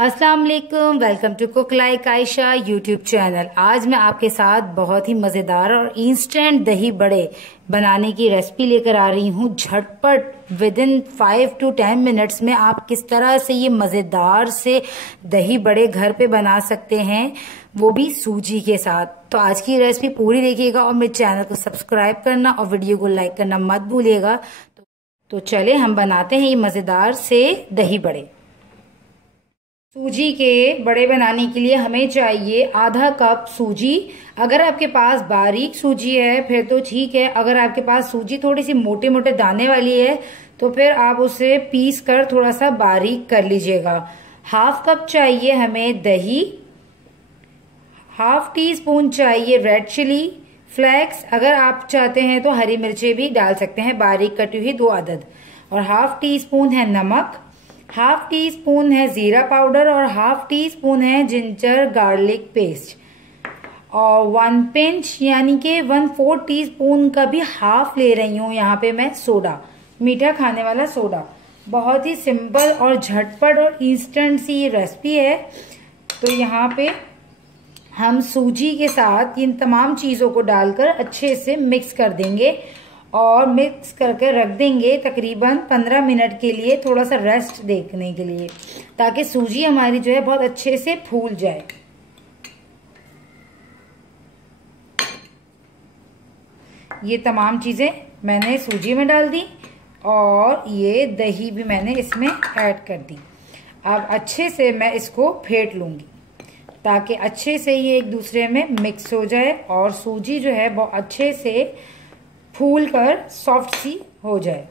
अस्सलाम वालेकुम, welcome to cook like Ayesha YouTube channel. आज मैं आपके साथ बहुत ही मज़ेदार और इंस्टेंट दही बड़े बनाने की रेसिपी लेकर आ रही हूँ। झटपट विद इन 5 to 10 मिनट्स में आप किस तरह से ये मज़ेदार से दही बड़े घर पे बना सकते हैं, वो भी सूजी के साथ। तो आज की रेसिपी पूरी देखिएगा और मेरे चैनल को सब्सक्राइब करना और वीडियो को लाइक करना मत भूलिएगा। तो चले हम बनाते हैं ये मज़ेदार से दही बड़े। सूजी के बड़े बनाने के लिए हमें चाहिए आधा कप सूजी। अगर आपके पास बारीक सूजी है फिर तो ठीक है, अगर आपके पास सूजी थोड़ी सी मोटे मोटे दाने वाली है तो फिर आप उसे पीस कर थोड़ा सा बारीक कर लीजिएगा। हाफ कप चाहिए हमें दही, हाफ टी स्पून चाहिए रेड चिली फ्लेक्स, अगर आप चाहते हैं तो हरी मिर्चें भी डाल सकते हैं बारीक कटी हुई 2 अदद, और हाफ टी स्पून है नमक, हाफ टी स्पून है जीरा पाउडर और हाफ टी स्पून है जिंजर गार्लिक पेस्ट, और 1 पिंच यानी कि 1/4 टी स्पून का भी हाफ ले रही हूँ यहाँ पे मैं सोडा, मीठा खाने वाला सोडा। बहुत ही सिंपल और झटपट और इंस्टेंट सी ये रेसिपी है। तो यहाँ पे हम सूजी के साथ इन तमाम चीजों को डालकर अच्छे से मिक्स कर देंगे और मिक्स करके रख देंगे तकरीबन 15 मिनट के लिए, थोड़ा सा रेस्ट देखने के लिए, ताकि सूजी हमारी जो है बहुत अच्छे से फूल जाए। ये तमाम चीजें मैंने सूजी में डाल दी और ये दही भी मैंने इसमें ऐड कर दी। अब अच्छे से मैं इसको फेंट लूंगी ताकि अच्छे से ये एक दूसरे में मिक्स हो जाए और सूजी जो है बहुत अच्छे से फूल कर सॉफ्ट सी हो जाए।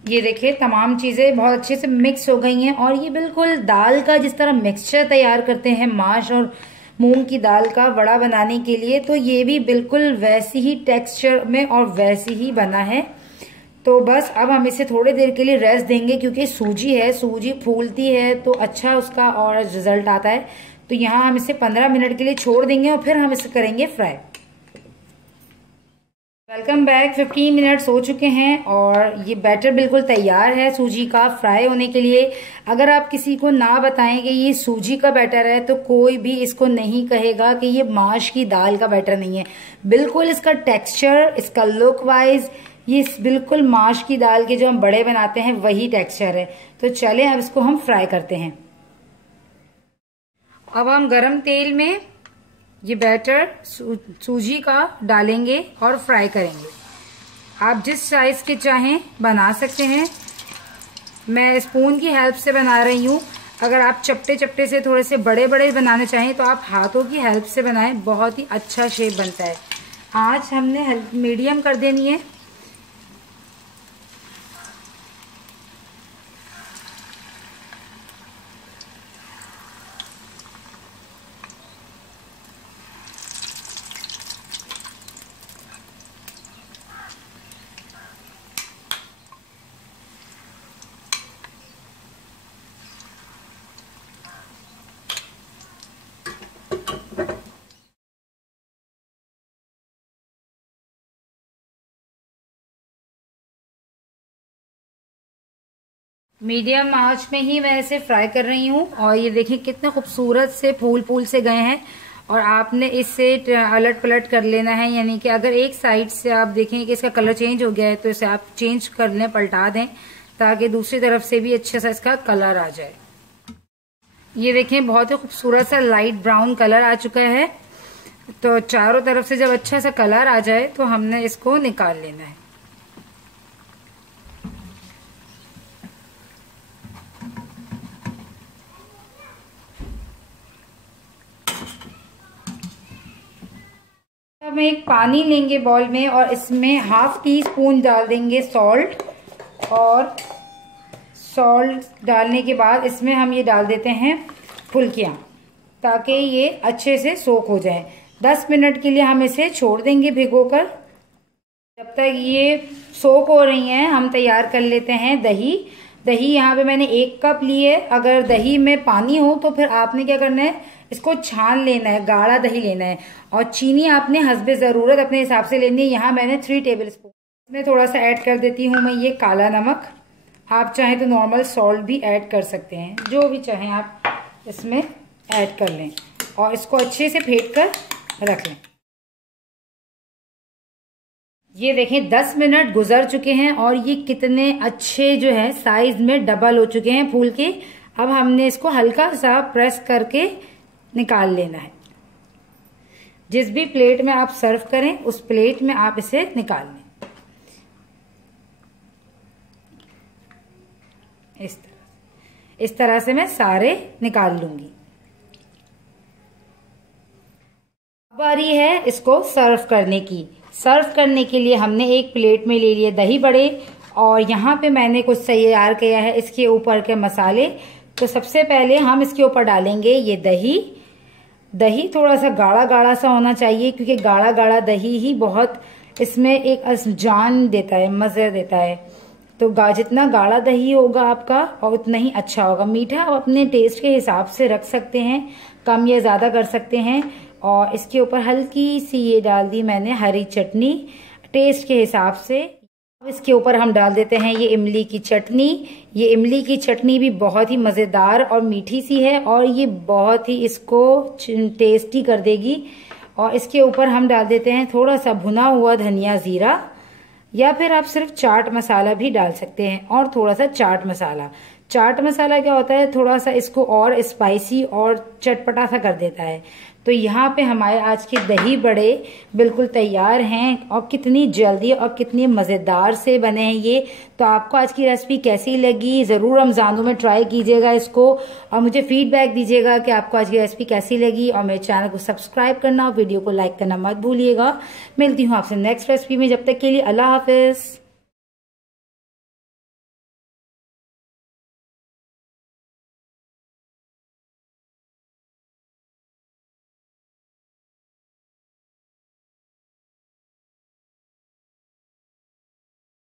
ये देखिए तमाम चीजें बहुत अच्छे से मिक्स हो गई हैं और ये बिल्कुल दाल का जिस तरह मिक्सचर तैयार करते हैं माश और मूंग की दाल का वड़ा बनाने के लिए, तो ये भी बिल्कुल वैसी ही टेक्सचर में और वैसी ही बना है। तो बस अब हम इसे थोड़ी देर के लिए रेस्ट देंगे क्योंकि सूजी है, सूजी फूलती है तो अच्छा उसका और रिजल्ट आता है। तो यहाँ हम इसे 15 मिनट के लिए छोड़ देंगे और फिर हम इसे करेंगे फ्राई। Welcome back. 15 मिनट्स हो चुके हैं और ये बैटर बिल्कुल तैयार है सूजी का फ्राई होने के लिए। अगर आप किसी को ना बताएं कि ये सूजी का बैटर है तो कोई भी इसको नहीं कहेगा कि ये माश की दाल का बैटर नहीं है। बिल्कुल इसका टेक्सचर, इसका लुक वाइज ये बिल्कुल माश की दाल के जो हम बड़े बनाते हैं वही टेक्सचर है। तो चलें अब इसको हम फ्राई करते हैं। अब हम गरम तेल में ये बैटर सूजी का डालेंगे और फ्राई करेंगे। आप जिस साइज के चाहें बना सकते हैं। मैं स्पून की हेल्प से बना रही हूँ। अगर आप चपटे चपटे से थोड़े से बड़े बड़े बनाने चाहें तो आप हाथों की हेल्प से बनाएं, बहुत ही अच्छा शेप बनता है। आँच हमने मीडियम कर देनी है। मीडियम आंच में ही मैं इसे फ्राई कर रही हूँ और ये देखिए कितने खूबसूरत से फूल से गए हैं। और आपने इससे अलट पलट कर लेना है, यानी कि अगर एक साइड से आप देखें कि इसका कलर चेंज हो गया है तो इसे आप चेंज कर लें, पलटा दें, ताकि दूसरी तरफ से भी अच्छे सा इसका कलर आ जाए। ये देखें बहुत ही खूबसूरत सा लाइट ब्राउन कलर आ चुका है। तो चारों तरफ से जब अच्छा सा कलर आ जाए तो हमने इसको निकाल लेना है। अब एक पानी लेंगे बॉल में और इसमें हाफ टी स्पून डाल देंगे सॉल्ट, और सॉल्ट डालने के बाद इसमें हम ये डाल देते हैं फुल्कियाँ ताकि ये अच्छे से सोक हो जाए। 10 मिनट के लिए हम इसे छोड़ देंगे भिगोकर। जब तक ये सोक हो रही हैं हम तैयार कर लेते हैं दही। दही यहाँ पे मैंने 1 कप ली है। अगर दही में पानी हो तो फिर आपने क्या करना है, इसको छान लेना है, गाढ़ा दही लेना है। और चीनी आपने हस्बे जरूरत अपने हिसाब से लेनी है। यहाँ मैंने 3 टेबल स्पून मैं थोड़ा सा ऐड कर देती हूँ मैं ये काला नमक। आप चाहें तो नॉर्मल सॉल्ट भी ऐड कर सकते हैं, जो भी चाहें आप इसमें ऐड कर लें और इसको अच्छे से फेंट कर रख लें। ये देखें 10 मिनट गुजर चुके हैं और ये कितने अच्छे जो है साइज में डबल हो चुके हैं फूल के। अब हमने इसको हल्का सा प्रेस करके निकाल लेना है। जिस भी प्लेट में आप सर्व करें उस प्लेट में आप इसे निकाल लें। इस तरह से मैं सारे निकाल लूंगी। अब बारी है इसको सर्व करने की। सर्व करने के लिए हमने एक प्लेट में ले लिए दही बड़े और यहाँ पे मैंने कुछ तैयार किया है इसके ऊपर के मसाले। तो सबसे पहले हम इसके ऊपर डालेंगे ये दही। दही थोड़ा सा गाढ़ा गाढ़ा सा होना चाहिए क्योंकि गाढ़ा गाढ़ा दही ही बहुत इसमें एक जान देता है, मज़े देता है। तो जितना गाढ़ा दही होगा आपका और उतना ही अच्छा होगा। मीठा आप अपने टेस्ट के हिसाब से रख सकते हैं, कम या ज़्यादा कर सकते हैं। और इसके ऊपर हल्की सी ये डाल दी मैंने हरी चटनी टेस्ट के हिसाब से। अब इसके ऊपर हम डाल देते हैं ये इमली की चटनी। ये इमली की चटनी भी बहुत ही मज़ेदार और मीठी सी है और ये बहुत ही इसको टेस्टी कर देगी। और इसके ऊपर हम डाल देते हैं थोड़ा सा भुना हुआ धनिया ज़ीरा, या फिर आप सिर्फ चाट मसाला भी डाल सकते हैं और थोड़ा सा चाट मसाला। चाट मसाला क्या होता है, थोड़ा सा इसको और स्पाइसी और चटपटा सा कर देता है। तो यहाँ पे हमारे आज के दही बड़े बिल्कुल तैयार हैं और कितनी जल्दी और कितनी मज़ेदार से बने हैं ये। तो आपको आज की रेसिपी कैसी लगी, ज़रूर रमज़ानों में ट्राई कीजिएगा इसको और मुझे फीडबैक दीजिएगा कि आपको आज की रेसिपी कैसी लगी। और मेरे चैनल को सब्सक्राइब करना और वीडियो को लाइक करना मत भूलिएगा। मिलती हूँ आपसे नेक्स्ट रेसिपी में, जब तक के लिए अल्लाह हाफिज़।